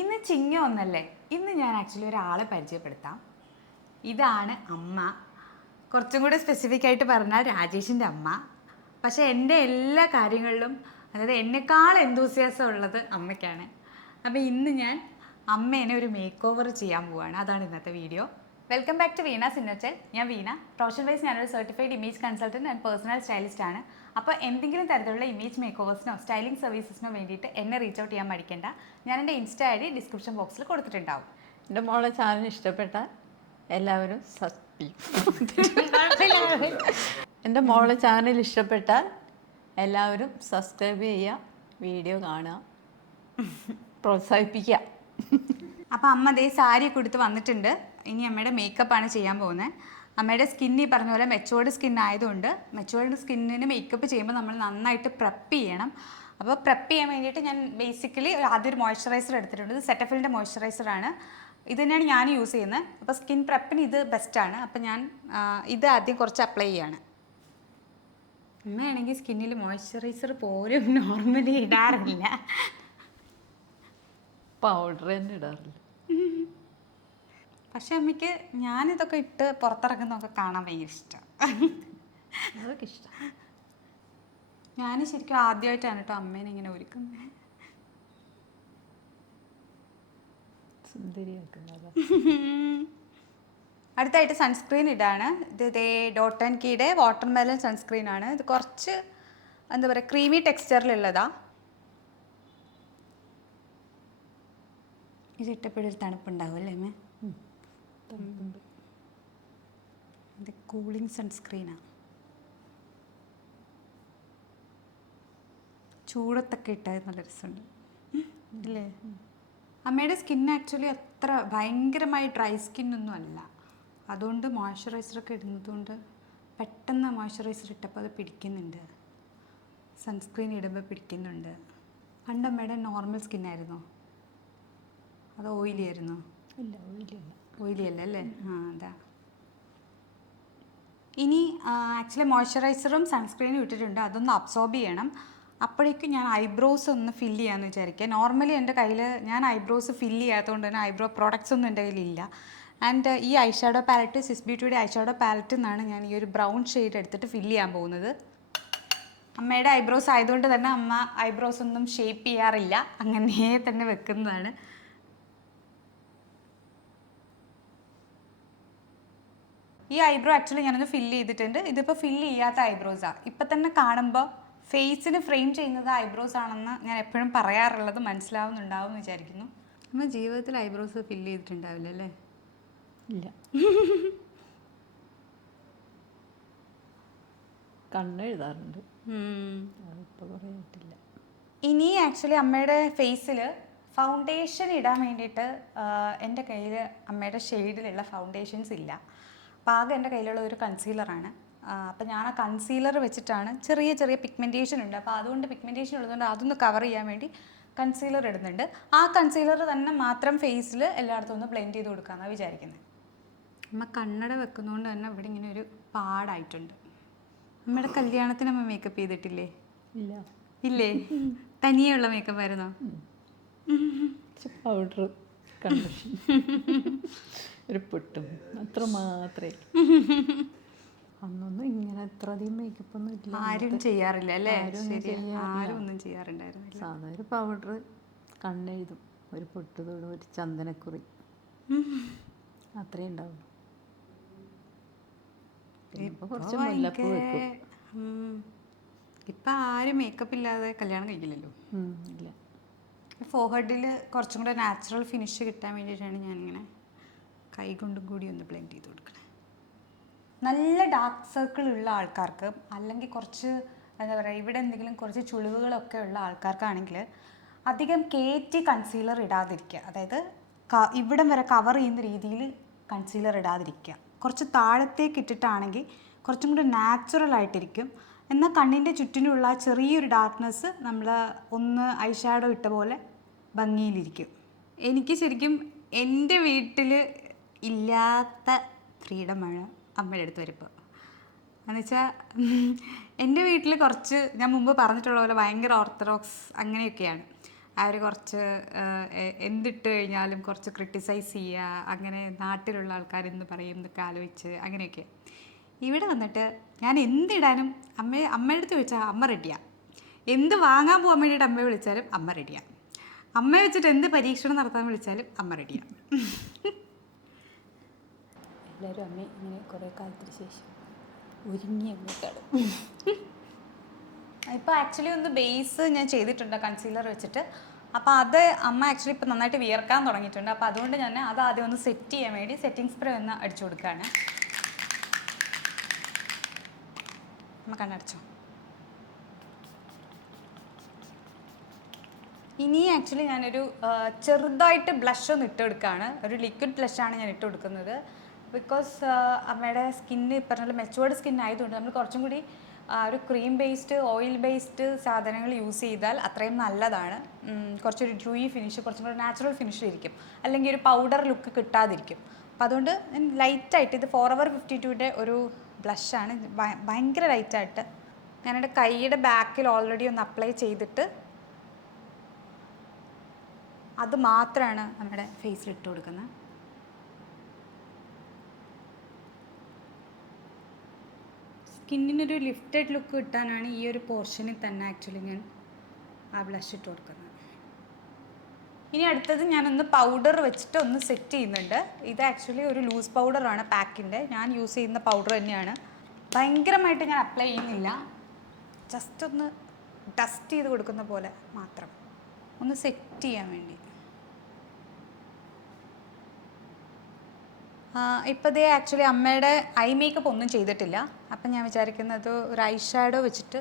ഇന്ന് ചിങ്ങ ഒന്നല്ലേ? ഇന്ന് ഞാൻ ആക്ച്വലി ഒരാളെ പരിചയപ്പെടുത്താം. ഇതാണ് അമ്മ. കുറച്ചും കൂടെ സ്പെസിഫിക് ആയിട്ട് പറഞ്ഞാൽ രാജേഷിൻ്റെ അമ്മ. പക്ഷേ എൻ്റെ എല്ലാ കാര്യങ്ങളിലും, അതായത് എന്നെക്കാൾ എന്തൂസിയാസം ഉള്ളത് അമ്മയ്ക്കാണ്. അപ്പോൾ ഇന്ന് ഞാൻ അമ്മേനെ ഒരു മേക്ക് ഓവർ ചെയ്യാൻ പോവുകയാണ്. അതാണ് ഇന്നത്തെ വീഡിയോ. വെൽക്കം ബാക്ക് ടു വീണ സിന്നച്ചൽ. ഞാൻ വീണ. പ്രൊഫഷണൽ വൈസ് ഞാനൊരു certified image consultant and personal stylist ആണ്. അപ്പോൾ എന്തെങ്കിലും തരത്തിലുള്ള ഇമേജ് മേക്ക് ഓവേഴ്സിനോ സ്റ്റൈലിംഗ് സർവീസസിനോ വേണ്ടിയിട്ട് എന്നെ റീച്ച് ഔട്ട് ചെയ്യാൻ മടിക്കേണ്ട. ഞാൻ എൻ്റെ ഇൻസ്റ്റാ ഐ ഡി ഡിസ്ക്രിപ്ഷൻ ബോക്സിൽ കൊടുത്തിട്ടുണ്ടാവും. എൻ്റെ മോളെ ചാനൽ ഇഷ്ടപ്പെട്ടാൽ എല്ലാവരും എൻ്റെ മോളെ ചാനൽ ഇഷ്ടപ്പെട്ടാൽ എല്ലാവരും സബ്സ്ക്രൈബ് ചെയ്യുക, വീഡിയോ കാണുക, പ്രോത്സാഹിപ്പിക്കുക. അപ്പോൾ അമ്മ അതേ സാരി കൊടുത്ത് വന്നിട്ടുണ്ട്. ഇനി അമ്മയുടെ മേക്കപ്പാണ് ചെയ്യാൻ പോകുന്നത്. അമ്മയുടെ സ്കിൻ ഈ പറഞ്ഞ പോലെ മെച്ചുവേർഡ് സ്കിൻ ആയതുകൊണ്ട് മെച്ചുവേർഡ് സ്കിന്നിന് മേക്കപ്പ് ചെയ്യുമ്പോൾ നമ്മൾ നന്നായിട്ട് പ്രപ്പ് ചെയ്യണം. അപ്പോൾ പ്രപ്പ് ചെയ്യാൻ വേണ്ടിയിട്ട് ഞാൻ ബേസിക്കലി ആദ്യം ഒരു മോയ്സ്ചറൈസർ എടുത്തിട്ടുണ്ട്. ഇത് സെറ്റഫിലിൻ്റെ മോയ്സ്ചറൈസറാണ്. ഇത് തന്നെയാണ് ഞാൻ യൂസ് ചെയ്യുന്നത്. അപ്പോൾ സ്കിൻ പ്രപ്പിന് ഇത് ബെസ്റ്റാണ്. അപ്പോൾ ഞാൻ ഇത് ആദ്യം കുറച്ച് അപ്ലൈ ചെയ്യാണ്. അമ്മയാണെങ്കിൽ സ്കിന്നിൽ മോയ്സ്ചറൈസർ പോലും നോർമലി ഇടാറില്ല. പൗഡർ തന്നെ ഇടാറില്ല. പക്ഷെ അമ്മയ്ക്ക് ഞാനിതൊക്കെ ഇട്ട് പുറത്തിറങ്ങുന്നതൊക്കെ കാണാൻ ഭയങ്കര ഇഷ്ടമാണ്. അതൊക്കെ ഇഷ്ടം. ഞാൻ ശരിക്കും ആദ്യമായിട്ടാണ് കേട്ടോ അമ്മേനെ ഇങ്ങനെ ഒരുക്കുന്നത്. സുന്ദരിയാക്കുന്നത്. അടുത്തായിട്ട് സൺസ്ക്രീൻ ഇടാണ്. ഇത് ഇതേ ഡോട്ട് ആൻഡ് കീയുടെ വാട്ടർമെലൺ സൺസ്ക്രീൻ ആണ്. ഇത് കുറച്ച് എന്താ പറയുക ക്രീമി ടെക്സ്ചറിലുള്ളതാ. ഇത് ഇട്ടപ്പോഴൊരു തണുപ്പുണ്ടാവും അല്ലേ അമ്മേ? ഇത് കൂളിംഗ് സൺസ്ക്രീനാണ്. ചൂടത്തൊക്കെ ഇട്ടാൽ നല്ല രസമുണ്ട് അല്ലേ? അമ്മയുടെ സ്കിൻ ആക്ച്വലി അത്ര ഭയങ്കരമായി ഡ്രൈ സ്കിന്നൊന്നും അല്ല. അതുകൊണ്ട് മോയ്സ്ചറൈസറൊക്കെ ഇടുന്നതുകൊണ്ട് പെട്ടെന്ന് മോയ്സ്ചറൈസർ ഇട്ടപ്പോൾ അത് പിടിക്കുന്നുണ്ട്. സൺസ്ക്രീൻ ഇടുമ്പോൾ പിടിക്കുന്നുണ്ട്. പണ്ട് അമ്മയുടെ നോർമൽ സ്കിന്നായിരുന്നോ അതോ ഓയിലി ആയിരുന്നോ? ഇല്ല, ഓയിലല്ല. ഓയിലി അല്ല അല്ലേ? അതാ. ഇനി ആക്ച്വലി മോയ്സ്ചറൈസറും സൺസ്ക്രീനും ഇട്ടിട്ടുണ്ട്. അതൊന്ന് അബ്സോർബ് ചെയ്യണം. അപ്പോഴേക്കും ഞാൻ ഐബ്രോസ് ഒന്ന് ഫില്ല് ചെയ്യാമെന്ന് വിചാരിക്കുക. നോർമലി എൻ്റെ കയ്യിൽ ഞാൻ ഐബ്രോസ് ഫില്ല് ചെയ്യാത്തതുകൊണ്ട് തന്നെ ഐബ്രോ പ്രോഡക്റ്റ്സ് ഒന്നും എൻ്റെ കയ്യിലില്ല. ആൻഡ് ഈ ഐഷാഡോ പാലറ്റ് സിസ് ബ്യൂട്ടിയുടെ ഐഷാഡോ പാലറ്റിൽ നിന്നാണ് ഞാൻ ഈ ഒരു ബ്രൗൺ ഷെയ്ഡ് എടുത്തിട്ട് ഫില്ല് ചെയ്യാൻ പോകുന്നത്. അമ്മയുടെ ഐബ്രോസ് ആയതുകൊണ്ട് തന്നെ അമ്മ ഐബ്രോസ് ഒന്നും ഷേപ്പ് ചെയ്യാറില്ല, അങ്ങനെ തന്നെ വെക്കുന്നതാണ്. ഈ ഐബ്രോ ആക്ച്വലി ഞാനൊന്ന് ഫില്ല് ചെയ്തിട്ടുണ്ട്. ഇതിപ്പോൾ ഫില്ല് ചെയ്യാത്ത ഐബ്രോസാണ്. ഇപ്പം തന്നെ കാണുമ്പോൾ ഫേസിന് ഫ്രെയിം ചെയ്യുന്നത് ഐബ്രോസ് ആണെന്ന് ഞാൻ എപ്പോഴും പറയാറുള്ളത് മനസ്സിലാവുന്നുണ്ടാവും എന്ന് വിചാരിക്കുന്നു. നമ്മൾ ജീവിതത്തിൽ ഐബ്രോസ് ഫില്ല് ചെയ്തിട്ടുണ്ടാവില്ല അല്ലേ? ഇല്ല. കണ്ണെഴുതാറുണ്ട്. അതിപ്പോൾ കുറേ ആയിട്ടില്ല. ഇനി ആക്ച്വലി അമ്മയുടെ ഫേസിൽ ഫൗണ്ടേഷൻ ഇടാൻ വേണ്ടിയിട്ട് എൻ്റെ കയ്യിൽ അമ്മയുടെ ഷെയ്ഡിലുള്ള ഫൗണ്ടേഷൻസ് ഇല്ല. അപ്പോൾ ആകെ എൻ്റെ കയ്യിലുള്ള ഒരു കൺസീലറാണ്. അപ്പോൾ ഞാൻ ആ കൺസീലർ വെച്ചിട്ടാണ് ചെറിയ ചെറിയ പിഗ്മെൻറ്റേഷൻ ഉണ്ട്. അപ്പോൾ അതുകൊണ്ട് പിഗ്മെൻറ്റേഷൻ ഉള്ളതുകൊണ്ട് അതൊന്ന് കവർ ചെയ്യാൻ വേണ്ടി കൺസീലർ ഇടുന്നുണ്ട്. ആ കൺസീലർ തന്നെ മാത്രം ഫേസിൽ എല്ലായിടത്തും ഒന്ന് ബ്ലെൻഡ് ചെയ്ത് കൊടുക്കാമെന്നാണ് വിചാരിക്കുന്നത്. അമ്മ കണ്ണട വെക്കുന്നതുകൊണ്ട് തന്നെ ഇവിടെ ഇങ്ങനെ ഒരു പാടായിട്ടുണ്ട്. അമ്മയുടെ കല്യാണത്തിന് അമ്മ മേക്കപ്പ് ചെയ്തിട്ടില്ലേ? ഇല്ല. ഇല്ലേ? തനിയുള്ള മേക്കപ്പ് ആയിരുന്നോ? പൗഡർ, കൺമഷി, ഒരു പൊട്ടും, അത്ര മാത്രമേ. അന്നൊന്നും ഇങ്ങനെ അത്ര അധികം മേക്കപ്പ് ഒന്നും ഇല്ല. ആരും ചെയ്യാറില്ല അല്ലേ? ആരും ഒന്നും ചെയ്യാറുണ്ടായിരുന്നില്ല. സാധാ ഒരു പൗഡർ, കണ്ണെഴുതും, ഒരു പൊട്ട് തൊടും, ഒരു ചന്ദനക്കുറി, അത്രേ ഉണ്ടാവുള്ളൂ. കുറച്ച് മുല്ലപ്പൂ വെക്കും. ഇപ്പം ആരും മേക്കപ്പ് ഇല്ലാതെ കല്യാണം കഴിക്കില്ലല്ലോ. ഇല്ല. ഫോർഹെഡിൽ കുറച്ചും കൂടെ നാച്ചുറൽ ഫിനിഷ് കിട്ടാൻ വേണ്ടിയിട്ടാണ് ഞാനിങ്ങനെ കൈ കൊണ്ടും കൂടി ഒന്ന് ബ്ലെൻഡ് ചെയ്ത് കൊടുക്കണേ. നല്ല ഡാർക്ക് സർക്കിൾ ഉള്ള ആൾക്കാർക്ക്, അല്ലെങ്കിൽ കുറച്ച് എന്താ പറയുക ഇവിടെ എന്തെങ്കിലും കുറച്ച് ചുളിവുകളൊക്കെ ഉള്ള ആൾക്കാർക്കാണെങ്കിൽ അധികം കയറ്റി കൺസീലർ ഇടാതിരിക്കുക. അതായത് ഇവിടം വരെ കവർ ചെയ്യുന്ന രീതിയിൽ കൺസീലർ ഇടാതിരിക്കുക. കുറച്ച് താഴത്തേക്ക് ഇട്ടിട്ടാണെങ്കിൽ കുറച്ചും കൂടി നാച്ചുറൽ ആയിട്ടിരിക്കും. എന്നാൽ കണ്ണിൻ്റെ ചുറ്റിനുള്ള ചെറിയൊരു ഡാർക്ക്നെസ് നമ്മൾ ഒന്ന് ഐഷാഡോ ഇട്ട പോലെ ഭംഗിയിലിരിക്കും. എനിക്ക് ശരിക്കും എൻ്റെ വീട്ടിൽ ഇല്ലാത്ത ഫ്രീഡമാണ് അമ്മയുടെ അടുത്ത് വരുമ്പോൾ. എന്നുവെച്ചാൽ എൻ്റെ വീട്ടിൽ കുറച്ച് ഞാൻ മുമ്പ് പറഞ്ഞിട്ടുള്ള പോലെ ഭയങ്കര ഓർത്തഡോക്സ് അങ്ങനെയൊക്കെയാണ്. അവർ കുറച്ച് എന്തിട്ട് കഴിഞ്ഞാലും കുറച്ച് ക്രിട്ടിസൈസ് ചെയ്യുക, അങ്ങനെ നാട്ടിലുള്ള ആൾക്കാർ എന്ത് പറയും എന്നൊക്കെ ആലോചിച്ച് അങ്ങനെയൊക്കെ. ഇവിടെ വന്നിട്ട് ഞാൻ എന്തിടാനും അമ്മയുടെ അടുത്ത് ചോദിച്ചാൽ അമ്മ റെഡിയാണ്. എന്ത് വാങ്ങാൻ പോകാൻ വേണ്ടിയിട്ട് അമ്മയെ വിളിച്ചാലും അമ്മ റെഡിയാണ്. അമ്മയെ വെച്ചിട്ട് എന്ത് പരീക്ഷണം നടത്താൻ വിളിച്ചാലും അമ്മ റെഡിയാണ്. എല്ലാവരും അമ്മ ഇങ്ങനെ കുറേ കാലത്തിന് ശേഷം ഒരുങ്ങി അമ്മക്കാണ്. ഇപ്പോൾ ആക്ച്വലി ഒന്ന് ബേസ് ഞാൻ ചെയ്തിട്ടുണ്ട് കൺസീലർ വെച്ചിട്ട്. അപ്പോൾ അത് അമ്മ ആക്ച്വലി ഇപ്പോൾ നന്നായിട്ട് വിയർക്കാൻ തുടങ്ങിയിട്ടുണ്ട്. അപ്പോൾ അതുകൊണ്ട് ഞാൻ അത് ആദ്യം ഒന്ന് സെറ്റ് ചെയ്യാൻ വേണ്ടി സെറ്റിംഗ് സ്പ്രേ ഒന്ന് അടിച്ചു കൊടുക്കുകയാണ്. അമ്മ കണ്ണടച്ചോ. ഇനി ആക്ച്വലി ഞാനൊരു ചെറുതായിട്ട് ബ്ലഷ് ഒന്ന് ഇട്ട് കൊടുക്കുകയാണ്. ഒരു ലിക്വിഡ് ബ്ലഷാണ് ഞാൻ ഇട്ട് കൊടുക്കുന്നത്. ബിക്കോസ് അമ്മയുടെ സ്കിന്ന് പറഞ്ഞാൽ മെച്ചുവേർഡ് സ്കിൻ ആയതുകൊണ്ട് നമ്മൾ കുറച്ചും കൂടി ഒരു ക്രീം ബേസ്ഡ് ഓയിൽ ബേസ്ഡ് സാധനങ്ങൾ യൂസ് ചെയ്താൽ അത്രയും നല്ലതാണ്. കുറച്ചൊരു ഡ്രൂയി ഫിനിഷ്, കുറച്ചും കൂടി നാച്ചുറൽ ഫിനിഷ് ഇരിക്കും. അല്ലെങ്കിൽ ഒരു പൗഡർ ലുക്ക് കിട്ടാതിരിക്കും. അപ്പോൾ അതുകൊണ്ട് ലൈറ്റായിട്ട് ഇത് ഫോറെവർ 52ൻ്റെ ഒരു ബ്ലഷാണ്. ഭയങ്കര ലൈറ്റായിട്ട് ഞാനെൻ്റെ കൈയുടെ ബാക്കിൽ ഓൾറെഡി ഒന്ന് അപ്ലൈ ചെയ്തിട്ട് അത് മാത്രമാണ് നമ്മുടെ ഫേസിൽ ഇട്ട് കൊടുക്കുന്നത്. സ്കിന്നിനൊരു ലിഫ്റ്റഡ് ലുക്ക് കിട്ടാനാണ് ഈ ഒരു പോർഷനിൽ തന്നെ ആക്ച്വലി ഞാൻ ആ ബ്ലഷ് ഇട്ട് കൊടുക്കുന്നത്. ഇനി അടുത്തത് ഞാനൊന്ന് പൗഡർ വെച്ചിട്ട് ഒന്ന് സെറ്റ് ചെയ്യുന്നുണ്ട്. ഇത് ആക്ച്വലി ഒരു ലൂസ് പൗഡറാണ് പാക്കിൻ്റെ. ഞാൻ യൂസ് ചെയ്യുന്ന പൗഡർ തന്നെയാണ്. ഭയങ്കരമായിട്ട് ഞാൻ അപ്ലൈ ചെയ്യുന്നില്ല, ജസ്റ്റ് ഒന്ന് ഡസ്റ്റ് ചെയ്ത് കൊടുക്കുന്ന പോലെ മാത്രം ഒന്ന് സെറ്റ് ചെയ്യാൻ വേണ്ടി. ഇപ്പോൾ ഇതേ ആക്ച്വലി അമ്മയുടെ ഐ മേക്കപ്പ് ഒന്നും ചെയ്തിട്ടില്ല. അപ്പം ഞാൻ വിചാരിക്കുന്നത് ഒരു ഐ ഷാഡോ വെച്ചിട്ട്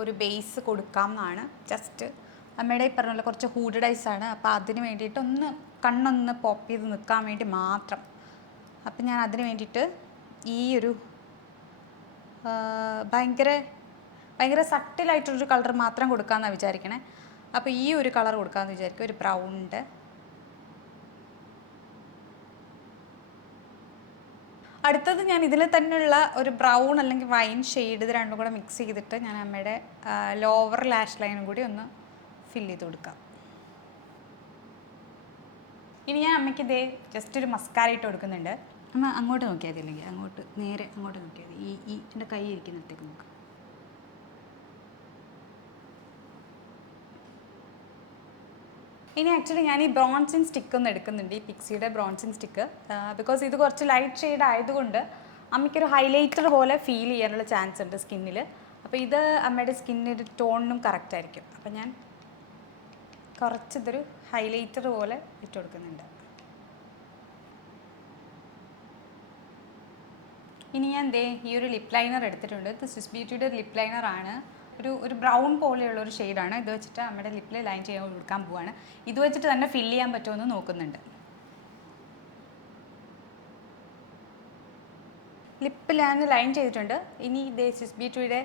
ഒരു ബേസ് കൊടുക്കാം എന്നാണ്. ജസ്റ്റ് അമ്മയുടെ ഈ പറഞ്ഞ പോലെ കുറച്ച് ഹൂഡഡ് ഐസാണ്. അപ്പോൾ അതിന് വേണ്ടിയിട്ട് ഒന്ന് കണ്ണൊന്ന് പോപ്പ് ചെയ്ത് നിൽക്കാൻ വേണ്ടി മാത്രം. അപ്പം ഞാൻ അതിന് വേണ്ടിയിട്ട് ഈ ഒരു ഭയങ്കര സട്ടിലായിട്ടൊരു കളർ മാത്രം കൊടുക്കാമെന്നാണ് വിചാരിക്കണേ. അപ്പോൾ ഈ ഒരു കളർ കൊടുക്കാമെന്ന് വിചാരിക്കും, ഒരു ബ്രൗണിൻ്റെ. അടുത്തത് ഞാൻ ഇതിൽ തന്നെയുള്ള ഒരു ബ്രൗൺ അല്ലെങ്കിൽ വൈൻ ഷെയ്ഡ് ഇത് രണ്ടും കൂടെ മിക്സ് ചെയ്തിട്ട് ഞാൻ അമ്മയുടെ ലോവർ ലാഷ് ലൈനും കൂടി ഒന്ന് ഫില്ല് ചെയ്ത് കൊടുക്കാം. ഇനി ഞാൻ അമ്മയ്ക്ക് ഇതേ ജസ്റ്റ് ഒരു മസ്കാര ഇട്ട് കൊടുക്കുന്നുണ്ട്. അമ്മ അങ്ങോട്ട് നോക്കിയാൽ മതി, അല്ലെങ്കിൽ അങ്ങോട്ട് നേരെ അങ്ങോട്ട് നോക്കിയാൽ മതി. ഈ എൻ്റെ കൈ ഇരിക്കുന്നിടത്തേക്ക് നോക്കാം. ഇനി ആക്ച്വലി ഞാൻ ഈ ബ്രോൺസിങ് സ്റ്റിക്ക് ഒന്ന് എടുക്കുന്നുണ്ട്, ഈ പിക്സിയുടെ ബ്രോൺസിങ് സ്റ്റിക്ക്. ബിക്കോസ് ഇത് കുറച്ച് ലൈറ്റ് ഷെയ്ഡ് ആയതുകൊണ്ട് അമ്മയ്ക്കൊരു ഹൈലൈറ്റർ പോലെ ഫീൽ ചെയ്യാനുള്ള ചാൻസ് ഉണ്ട് സ്കിന്നിൽ. അപ്പോൾ ഇത് അമ്മയുടെ സ്കിന്നിൻ്റെ ടോണിനും കറക്റ്റ് ആയിരിക്കും. അപ്പോൾ ഞാൻ കുറച്ചിതൊരു ഹൈലൈറ്റർ പോലെ ഇട്ട് കൊടുക്കുന്നുണ്ട്. ഇനി ഞാൻ ഈ ഒരു ലിപ്പ് ലൈനർ എടുത്തിട്ടുണ്ട്. ഇത് സ്വിസ് ബ്യൂട്ടിയുടെ ലിപ്പ് ലൈനറാണ്. ഒരു ബ്രൗൺ പോലെയുള്ള ഒരു ഷെയ്ഡാണ്. ഇത് വെച്ചിട്ട് നമ്മുടെ ലിപ്പിൽ ലൈൻ ചെയ്യാൻ കൊടുക്കാൻ പോവാണ്. ഇത് വെച്ചിട്ട് തന്നെ ഫില്ല് ചെയ്യാൻ പറ്റുമെന്ന് നോക്കുന്നുണ്ട്. ലിപ്പ് ഞാൻ ലൈൻ ചെയ്തിട്ടുണ്ട്. ഇനി ഇത് സ്വിസ് ബ്യൂട്ടിയുടെ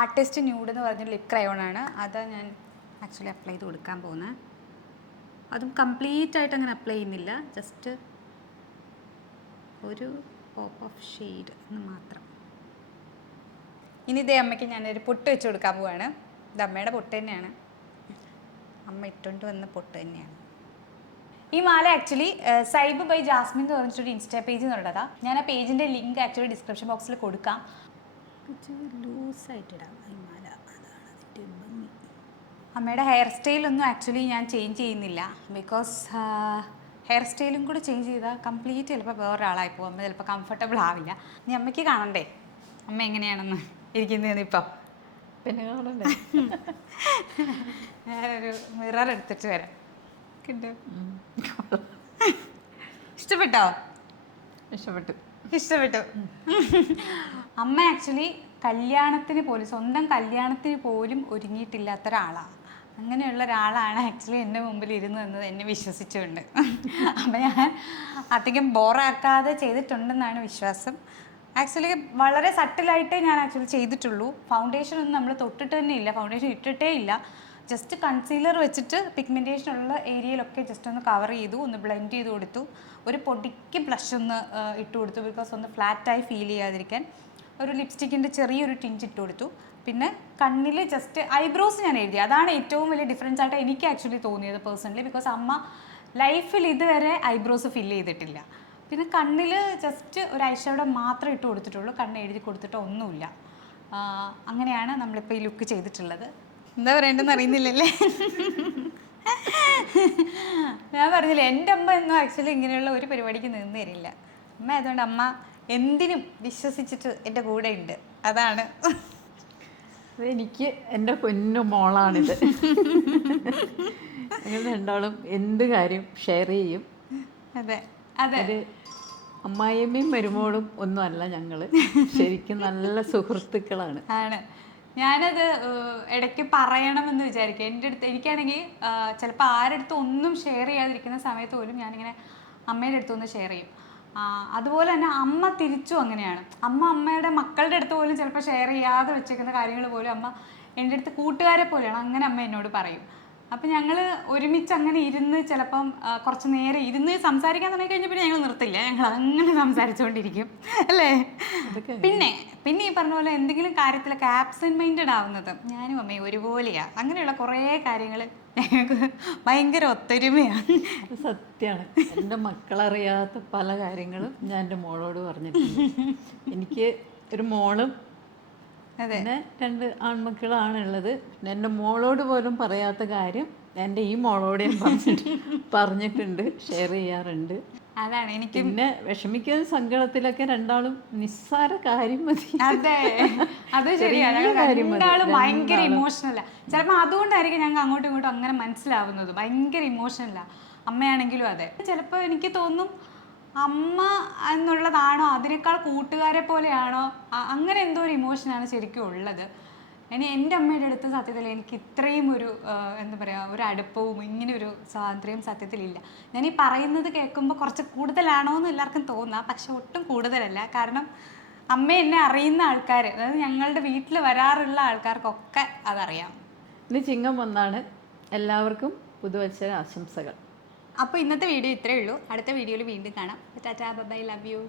ആർട്ടിസ്റ്റ് ന്യൂഡ് എന്ന് പറഞ്ഞ ലിപ്പ് ക്രയോണാണ്. അത് ഞാൻ ആക്ച്വലി അപ്ലൈ ചെയ്ത് കൊടുക്കാൻ പോകുന്നത്. അതും കംപ്ലീറ്റ് ആയിട്ട് അങ്ങനെ അപ്ലൈ ചെയ്യുന്നില്ല, ജസ്റ്റ് ഒരു പോപ്പ് ഓഫ് ഷെയ്ഡ് എന്ന് മാത്രം. ഇനി ഇതേ അമ്മയ്ക്ക് ഞാനൊരു പൊട്ട് വെച്ച് കൊടുക്കാൻ പോവാണ്. ഇത് അമ്മയുടെ പൊട്ട് തന്നെയാണ്, അമ്മ ഇട്ടുകൊണ്ട് വന്ന പൊട്ട് തന്നെയാണ്. ഈ മാല ആക്ച്വലി സൈബ് ബൈ ജാസ്മിൻ എന്ന് പറഞ്ഞിട്ടൊരു ഇൻസ്റ്റാ പേജ് എന്നുള്ളതാണ്. ഞാൻ ആ പേജിൻ്റെ ലിങ്ക് ആക്ച്വലി ഡിസ്ക്രിപ്ഷൻ ബോക്സിൽ കൊടുക്കാം. ലൂസായിട്ടിടാം ഈ മാല, അതാണ് അതിൻ്റെ ഭംഗി. അമ്മയുടെ ഹെയർ സ്റ്റൈലൊന്നും ആക്ച്വലി ഞാൻ ചേഞ്ച് ചെയ്യുന്നില്ല. ബിക്കോസ് ഹെയർ സ്റ്റൈലും കൂടി ചേഞ്ച് ചെയ്താൽ കംപ്ലീറ്റ് ചിലപ്പോൾ വേറൊരാളായി പോകും. അമ്മ ചിലപ്പോൾ കംഫർട്ടബിൾ ആവില്ല. ഇനി അമ്മയ്ക്ക് കാണണ്ടേ അമ്മ എങ്ങനെയാണെന്ന് ഇരിക്കുന്നതെന്ന്. ഇപ്പം പിന്നെ കാണണ്ടേ, ഞാനൊരു മിറർ എടുത്തിട്ട് വരാം. ഇഷ്ടപ്പെട്ടോ? ഇഷ്ടപ്പെട്ടു. അമ്മ ആക്ച്വലി കല്യാണത്തിന് പോലും, സ്വന്തം കല്യാണത്തിന് പോലും ഒരുങ്ങിയിട്ടില്ലാത്ത ഒരാളാണ്. അങ്ങനെയുള്ള ഒരാളാണ് ആക്ച്വലി എൻ്റെ മുമ്പിൽ ഇരുന്നു എന്നത് എന്നെ വിശ്വസിച്ചുകൊണ്ട്. അപ്പം ഞാൻ അധികം ബോറാക്കാതെ ചെയ്തിട്ടുണ്ടെന്നാണ് വിശ്വാസം. ആക്ച്വലി വളരെ സട്ടിലായിട്ടേ ഞാൻ ആക്ച്വലി ചെയ്തിട്ടുള്ളൂ. ഫൗണ്ടേഷൻ ഒന്നും നമ്മൾ തൊട്ടിട്ട് തന്നെ ഇല്ല, ഫൗണ്ടേഷൻ ഇട്ടിട്ടേ ഇല്ല. ജസ്റ്റ് കൺസീലർ വെച്ചിട്ട് പിഗ്മെൻറ്റേഷൻ ഉള്ള ഏരിയയിലൊക്കെ ജസ്റ്റ് ഒന്ന് കവർ ചെയ്തു, ഒന്ന് ബ്ലെൻഡ് ചെയ്ത് കൊടുത്തു. ഒരു പൊടിക്ക് ബ്ലഷ് ഒന്ന് ഇട്ട് കൊടുത്തു, ബിക്കോസ് ഒന്ന് ഫ്ലാറ്റായി ഫീൽ ചെയ്യാതിരിക്കാൻ. ഒരു ലിപ്സ്റ്റിക്കിൻ്റെ ചെറിയൊരു ടിഞ്ച് ഇട്ട് കൊടുത്തു. പിന്നെ കണ്ണിൽ ജസ്റ്റ് ഐബ്രോസ് ഞാൻ എഴുതി. അതാണ് ഏറ്റവും വലിയ ഡിഫറൻസ് ആയിട്ട് എനിക്ക് ആക്ച്വലി തോന്നിയത് പേഴ്സണലി. ബിക്കോസ് അമ്മ ലൈഫിൽ ഇതുവരെ ഐബ്രോസ് ഫില്ല് ചെയ്തിട്ടില്ല. പിന്നെ കണ്ണിൽ ജസ്റ്റ് ഒരു ഐഷാഡോ മാത്രമേ ഇട്ട് കൊടുത്തിട്ടുള്ളൂ, കണ്ണ് എഴുതി കൊടുത്തിട്ടോ ഒന്നുമില്ല. അങ്ങനെയാണ് നമ്മളിപ്പോൾ ഈ ലുക്ക് ചെയ്തിട്ടുള്ളത്. എന്താ പറയേണ്ടതെന്ന് അറിയുന്നില്ലല്ലേ? ഞാൻ പറഞ്ഞില്ല, എൻ്റെ അമ്മ എന്നും ആക്ച്വലി ഇങ്ങനെയുള്ള ഒരു പരിപാടിക്ക് നിന്ന് തരില്ല. അമ്മ ആയതുകൊണ്ട് അമ്മ എന്തിനും വിശ്വസിച്ചിട്ട് എൻ്റെ കൂടെ ഉണ്ട്. അതാണ് എനിക്ക് എൻ്റെ പൊന്നു മോളാണിത്. ഞങ്ങൾ രണ്ടാളും എന്ത് കാര്യം ഷെയർ ചെയ്യും. അതെ അതെ. ഒരു അമ്മായിയമ്മയും മരുമോളും ഒന്നുമല്ല, ഞങ്ങൾ ശരിക്കും നല്ല സുഹൃത്തുക്കളാണ്. ആണ്. ഞാനത് ഇടയ്ക്ക് പറയണമെന്ന് വിചാരിക്കും. എൻ്റെ അടുത്ത് എനിക്കാണെങ്കിൽ ചിലപ്പോൾ ആരുടെ അടുത്ത് ഒന്നും ഷെയർ ചെയ്യാതിരിക്കുന്ന സമയത്ത് പോലും ഞാനിങ്ങനെ അമ്മയുടെ അടുത്തൊന്ന് ഷെയർ ചെയ്യും. അതുപോലെ തന്നെ അമ്മ തിരിച്ചും അങ്ങനെയാണ്. അമ്മയുടെ മക്കളുടെ അടുത്ത് പോലും ചിലപ്പോൾ ഷെയർ ചെയ്യാതെ വെച്ചേക്കുന്ന കാര്യങ്ങൾ പോലും അമ്മ എൻ്റെ അടുത്ത് കൂട്ടുകാരെ പോലെയാണ്. അങ്ങനെ അമ്മ എന്നോട് പറയും. അപ്പം ഞങ്ങൾ ഒരുമിച്ച് അങ്ങനെ ഇരുന്ന് ചിലപ്പം കുറച്ച് നേരം ഇരുന്ന് സംസാരിക്കാൻ തുടങ്ങി കഴിഞ്ഞാൽ പിന്നെ ഞങ്ങൾ നിർത്തില്ല, ഞങ്ങൾ അങ്ങനെ സംസാരിച്ചുകൊണ്ടിരിക്കും അല്ലേ. പിന്നെ ഈ പറഞ്ഞ പോലെ എന്തെങ്കിലും കാര്യത്തിലൊക്കെ ആബ്സെൻറ്റ് മൈൻഡഡ് ആവുന്നത് ഞാനും അമ്മയും ഒരുപോലെയാണ്. അങ്ങനെയുള്ള കുറേ കാര്യങ്ങൾ ഞങ്ങൾക്ക് ഭയങ്കര ഒത്തൊരുമയാണ്. അത് സത്യമാണ്. എൻ്റെ മക്കളറിയാത്ത പല കാര്യങ്ങളും ഞാൻ എൻ്റെ മോളോട് പറഞ്ഞിട്ടുണ്ട്. എനിക്ക് ഒരു മോളും പിന്നെ 2 ആൺമക്കളാണുള്ളത്. എൻ്റെ മോളോട് പോലും പറയാത്ത കാര്യം എൻ്റെ ഈ മോളോട് ഞാൻ പറഞ്ഞിട്ടുണ്ട്, ഷെയർ ചെയ്യാറുണ്ട്. അതാണ് എനിക്ക്. പിന്നെ വിഷമിക്കുന്ന സങ്കടത്തിലൊക്കെ രണ്ടാളും നിസ്സാര കാര്യം മതി. അതെ, അത് ശരിയാണ്. രണ്ടാളും ഭയങ്കര ഇമോഷണലാ. ചിലപ്പോൾ അതുകൊണ്ടായിരിക്കും ഞങ്ങൾക്ക് അങ്ങോട്ടും ഇങ്ങോട്ടും അങ്ങനെ മനസ്സിലാവുന്നത്. ഭയങ്കര ഇമോഷണലാ. അമ്മയാണെങ്കിലും അതെ. ചിലപ്പോൾ എനിക്ക് തോന്നും അമ്മ എന്നുള്ളതാണോ അതിനേക്കാൾ കൂട്ടുകാരെ പോലെയാണോ, അങ്ങനെ എന്തോ ഒരു ഇമോഷനാണ് ശരിക്കും ഉള്ളത്. ഇനി എൻ്റെ അമ്മയുടെ അടുത്ത് സത്യത്തിൽ എനിക്ക് ഇത്രയും ഒരു എന്താ പറയുക, ഒരു അടുപ്പവും ഇങ്ങനെ ഒരു സ്വാതന്ത്ര്യം സത്യത്തിലില്ല. ഞാൻ ഈ പറയുന്നത് കേൾക്കുമ്പോൾ കുറച്ച് കൂടുതലാണോ എന്ന് എല്ലാവർക്കും തോന്നാം, പക്ഷെ ഒട്ടും കൂടുതലല്ല. കാരണം അമ്മ എന്നെ അറിയുന്ന ആൾക്കാർ, അതായത് ഞങ്ങളുടെ വീട്ടിൽ വരാറുള്ള ആൾക്കാർക്കൊക്കെ അതറിയാം. ഇന്ന് ചിങ്ങം 1 എല്ലാവർക്കും പുതുവത്സര ആശംസകൾ. അപ്പോൾ ഇന്നത്തെ വീഡിയോ ഇത്രയേ ഉള്ളൂ. അടുത്ത വീഡിയോയിൽ വീണ്ടും കാണാം. Tata, bye, love U.